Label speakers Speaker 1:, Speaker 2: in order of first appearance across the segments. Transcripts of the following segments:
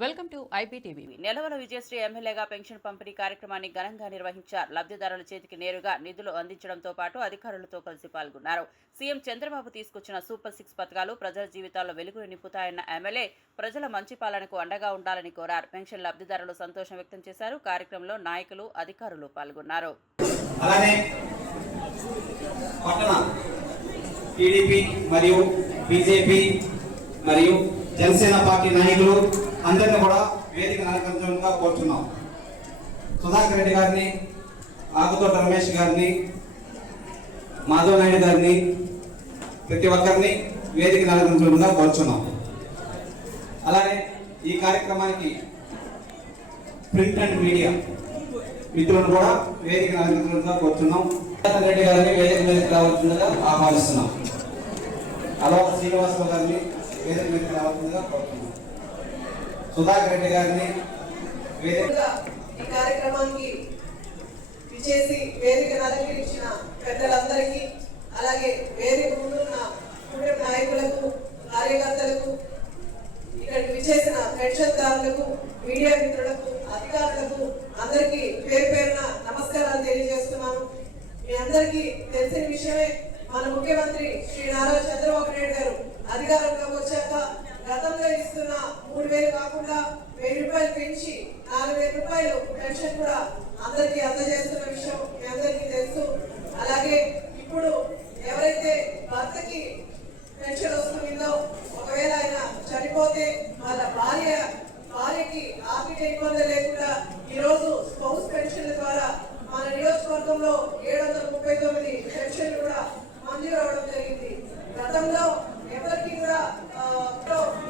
Speaker 1: Welcome to IPTV.
Speaker 2: Nelavala Vijayasri ఎమ్మెల్యేగా pension పంపిణీ కార్యక్రమాన్ని ఘనంగా నిర్వహించారు. లబ్ధిదారుల చేతికి నేరుగా నిధులు అందించడంతో పాటు అధికారులతో కలిసి పాల్గొన్నారు. సీఎం చంద్రబాబు తీసుకొచ్చిన సూపర్ సిక్స్ పథకాలు ప్రజల జీవితాల్లో వెలుగులు నింపుతాయన్న ఎమ్మెల్యే ప్రజల మంచి పాలనకు అండగా ఉండాలని కోరారు. పెన్షన్ లబ్ధిదారులు సంతోషం వ్యక్తం చేశారు. కార్యక్రమంలో నాయకులు అధికారులు పాల్గొన్నారు.
Speaker 3: టీడీపీ మరియు బీజేపీ మరియు జనసేన పార్టీ నాయకులు అందరిని కూడా వేదిక నలకంగా కోరుతున్నాం సుధాకర్ రెడ్డి గారిని ఆకుతోట రమేష్ గారిని మాధవ్ నాయుడు గారిని ప్రతి ఒక్కరిని వేదిక నలకంగా కోరుచున్నాం. అలానే ఈ కార్యక్రమానికి ప్రింట్ అండ్ మీడియా మిత్రులను కూడా వేదిక నలకంగా కోరుతున్నాం సుధాకర్ రెడ్డి గారిని వేదిక మీదకి రావాల్సిందిగా ఆహ్వానిస్తున్నాం. అలా శ్రీనివాసరావు గారిని వేదిక మీదకి రావాల్సిందిగా కోరుతున్నాం సుధాకర్ రెడ్డి గారిని
Speaker 4: ఈ కార్యక్రమానికి విచ్చేసి వేదిక అలంకరించిన పెద్దలందరికీ అలాగే వేదిక ముందున్న కుటుంబ నాయకులకు కార్యకర్తలకు ఇక్కడ విచ్చేసిన పెన్షన్దారులకు మీడియా మిత్రులకు అధికారులకు అందరికీ పేరు పేరున నమస్కారాలు తెలియజేస్తున్నాను. మీ అందరికీ తెలిసిన విషయమే మన ముఖ్యమంత్రి శ్రీ నారాయణ వేలు కాకుండా వెయ్యి రూపాయలు పెంచి నాలుగు వేల రూపాయలు పెన్షన్ కూడా అందరికీ అందజేస్తున్న విషయం మీ అందరికీ తెలుసు. అలాగే ఇప్పుడు ఎవరైతే భర్తకి పెన్షన్ వస్తుందో ఒకవేళ ఆయన చనిపోతే వాళ్ళ భార్య భార్యకి ఆర్థిక ఇబ్బంది లేకుండా ఈ రోజు స్పౌస్ పెన్షన్ల ద్వారా మన నియోజకవర్గంలో ఏడు వందల ముప్పై తొమ్మిది పెన్షన్లు కూడా మంజూరు అవ్వడం జరిగింది గతంలో ఎవరికి కూడా ఆ,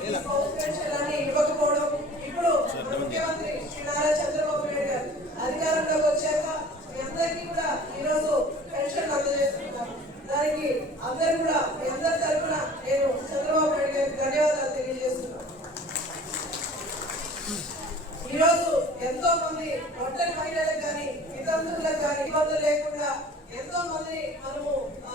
Speaker 4: ఈ స్పౌస్ పెన్షన్ అని ఇవ్వకపోవడం ఇప్పుడు మన ముఖ్యమంత్రి శ్రీ నారా చంద్రబాబు నాయుడు గారు అధికారంలోకి వచ్చాక మీ అందరికీ కూడా ఈ రోజు పెన్షన్ అందజేస్తున్నారు దానికి అందరూ కూడా మీ అందరి తరఫున నేను చంద్రబాబు నాయుడు గారికి ధన్యవాదాలు తెలియజేస్తున్నాను. ఈ రోజు ఎంతో మంది ఒంటరి